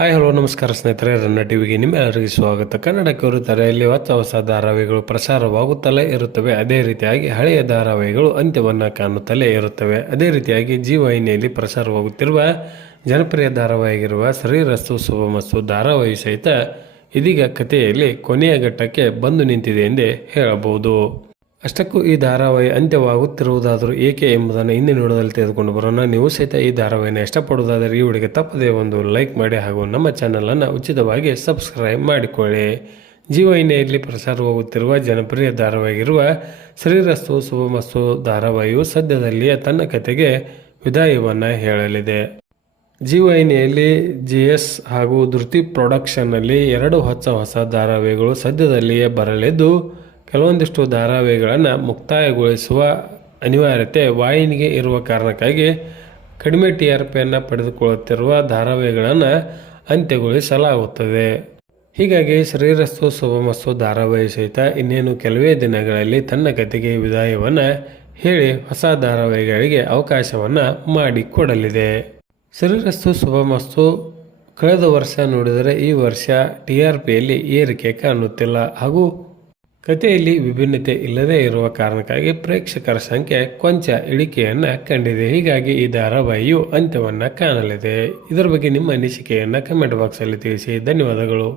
Hi hello ನಮಸ್ಕಾರ ಸ್ನೇಹಿತರೆ ರನ್ನ ಟಿವಿಗೆ ನಿಮ್ಮೆಲ್ಲರಿಗೂ ಸ್ವಾಗತ. ಕನ್ನಡಕ್ಕೆ ತರೆಯಲ್ಲಿ ಹೊಸ ಹೊಸ ಧಾರಾವಾಹಿಗಳು ಪ್ರಸಾರವಾಗುತ್ತಲೇ ಇರುತ್ತವೆ. ಅದೇ ರೀತಿಯಾಗಿ ಹಳೆಯ ಧಾರಾವಾಹಿಗಳು ಅಂತ್ಯವನ್ನು ಕಾಣುತ್ತಲೇ ಇರುತ್ತವೆ. ಅದೇ ರೀತಿಯಾಗಿ ಜೀವಹಿನಿಯಲ್ಲಿ ಪ್ರಸಾರವಾಗುತ್ತಿರುವ ಜನಪ್ರಿಯ ಧಾರಾವಾಹಿಗಿರುವ ಶ್ರೀರಸ್ತು ಶುಭಮಸ್ತು ಧಾರಾವಾಹಿ ಸಹಿತ ಇದೀಗ ಕಥೆಯಲ್ಲಿ ಕೊನೆಯ ಘಟ್ಟಕ್ಕೆ ಬಂದು ನಿಂತಿದೆ ಎಂದೇ ಹೇಳಬಹುದು. ಅಷ್ಟಕ್ಕೂ ಈ ಧಾರಾವಾಹಿ ಅಂತ್ಯವಾಗುತ್ತಿರುವುದಾದರೂ ಏಕೆ ಎಂಬುದನ್ನು ಇಂದಿನ ವಿಡಿಯೋದಲ್ಲಿ ತೆಗೆದುಕೊಂಡು ಬರೋಣ. ನೀವು ಸಹಿತ ಈ ಧಾರಾವಾಹಿನ ಇಷ್ಟಪಡುವುದಾದರೆ ಈ ವಿಡಿಯೋಗೆ ತಪ್ಪದೇ ಒಂದು ಲೈಕ್ ಮಾಡಿ ಹಾಗೂ ನಮ್ಮ ಚಾನಲನ್ನು ಉಚಿತವಾಗಿ ಸಬ್ಸ್ಕ್ರೈಬ್ ಮಾಡಿಕೊಳ್ಳಿ. ಜೀವಹಿನೆಯಲ್ಲಿ ಪ್ರಸಾರವಾಗುತ್ತಿರುವ ಜನಪ್ರಿಯ ಧಾರಾವಾಹಿಗಿರುವ ಶ್ರೀರಸ್ತು ಶುಭಮಸ್ತು ಧಾರಾವಾಹಿಯು ಸದ್ಯದಲ್ಲಿಯೇ ತನ್ನ ಕತೆಗೆ ವಿದಾಯವನ್ನು ಹೇಳಲಿದೆ. ಜೀವಹಿನಿಯಲ್ಲಿ ಜಿ ಎಸ್ ಹಾಗೂ ಧೃತಿ ಪ್ರೊಡಕ್ಷನ್ನಲ್ಲಿ ಎರಡು ಹೊಸ ಹೊಸ ಧಾರಾವಾಹಿಗಳು ಸದ್ಯದಲ್ಲಿಯೇ ಬರಲಿದ್ದು ಕೆಲವೊಂದಿಷ್ಟು ಧಾರಾವಾಹಿಗಳನ್ನು ಮುಕ್ತಾಯಗೊಳಿಸುವ ಅನಿವಾರ್ಯತೆ ವಾಹಿನಿಗೆ ಇರುವ ಕಾರಣಕ್ಕಾಗಿ ಕಡಿಮೆ ಟಿ ಆರ್ ಪಿಯನ್ನು ಪಡೆದುಕೊಳ್ಳುತ್ತಿರುವ ಧಾರಾವಾಹಿಗಳನ್ನು ಅಂತ್ಯಗೊಳಿಸಲಾಗುತ್ತದೆ. ಹೀಗಾಗಿ ಶ್ರೀರಸ್ತು ಶುಭಮಸ್ತು ಧಾರಾವಾಹಿ ಸಹಿತ ಇನ್ನೇನು ಕೆಲವೇ ದಿನಗಳಲ್ಲಿ ತನ್ನ ಕತೆಗೆ ವಿದಾಯವನ್ನು ಹೇಳಿ ಹೊಸ ಧಾರಾವಾಹಿಗಳಿಗೆ ಅವಕಾಶವನ್ನು ಮಾಡಿಕೊಡಲಿದೆ. ಶ್ರೀರಸ್ತು ಶುಭಮಸ್ತು ಕಳೆದ ವರ್ಷ ನೋಡಿದರೆ ಈ ವರ್ಷ ಟಿ ಆರ್ ಪಿಯಲ್ಲಿ ಏರಿಕೆ ಕಾಣುತ್ತಿಲ್ಲ. ಹಾಗೂ ಕಥೆಯಲ್ಲಿ ವಿಭಿನ್ನತೆ ಇಲ್ಲದೇ ಇರುವ ಕಾರಣಕ್ಕಾಗಿ ಪ್ರೇಕ್ಷಕರ ಸಂಖ್ಯೆ ಕೊಂಚ ಇಳಿಕೆಯನ್ನು ಕಂಡಿದೆ. ಹೀಗಾಗಿ ಈ ಧಾರಾವಾಹಿಯು ಅಂತ್ಯವನ್ನು ಕಾಣಲಿದೆ. ಇದರ ಬಗ್ಗೆ ನಿಮ್ಮ ಅನಿಸಿಕೆಯನ್ನು ಕಮೆಂಟ್ ಬಾಕ್ಸಲ್ಲಿ ತಿಳಿಸಿ. ಧನ್ಯವಾದಗಳು.